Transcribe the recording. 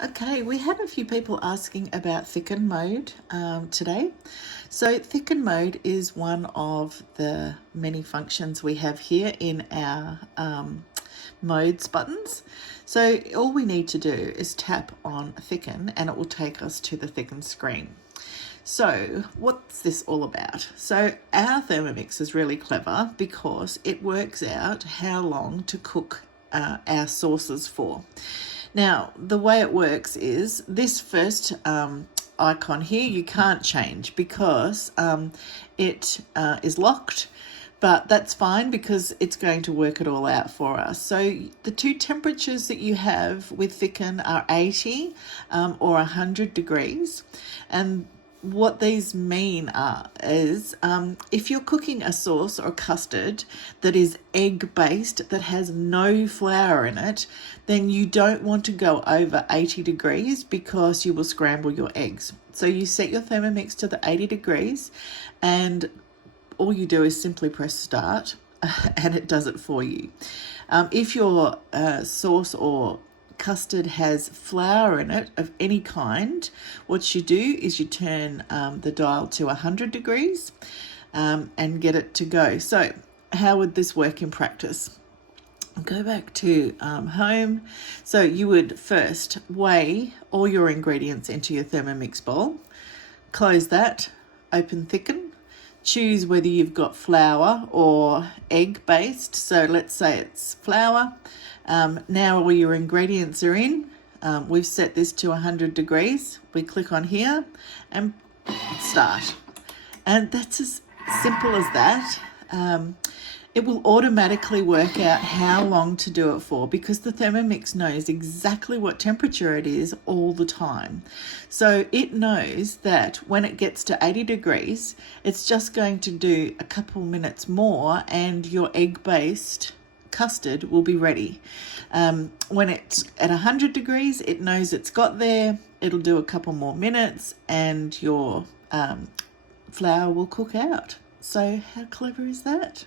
Okay, we had a few people asking about Thicken Mode today. So Thicken Mode is one of the many functions we have here in our modes buttons. So all we need to do is tap on Thicken and it will take us to the Thicken screen. So what's this all about? So our Thermomix is really clever because it works out how long to cook our sauces for. Now, the way it works is this first icon here, you can't change because it is locked, but that's fine because it's going to work it all out for us. So the two temperatures that you have with Thicken are 80 or 100 degrees. And what these mean is if you're cooking a sauce or custard that is egg based, that has no flour in it, then you don't want to go over 80 degrees because you will scramble your eggs. So you set your Thermomix to the 80 degrees and all you do is simply press start and it does it for you. If your sauce or custard has flour in it of any kind, what you do is you turn the dial to 100 degrees and get it to go. So how would this work in practice? Go back to home. So you would first weigh all your ingredients into your Thermomix bowl, close that, open Thicken, choose whether you've got flour or egg based. So let's say it's flour. Now all your ingredients are in. We've set this to 100 degrees. We click on here and start. And that's as simple as that. It will automatically work out how long to do it for because the Thermomix knows exactly what temperature it is all the time. So it knows that when it gets to 80 degrees, it's just going to do a couple minutes more and your egg-based custard will be ready. When it's at 100 degrees, it knows it's got there. It'll do a couple more minutes and your flour will cook out. So how clever is that?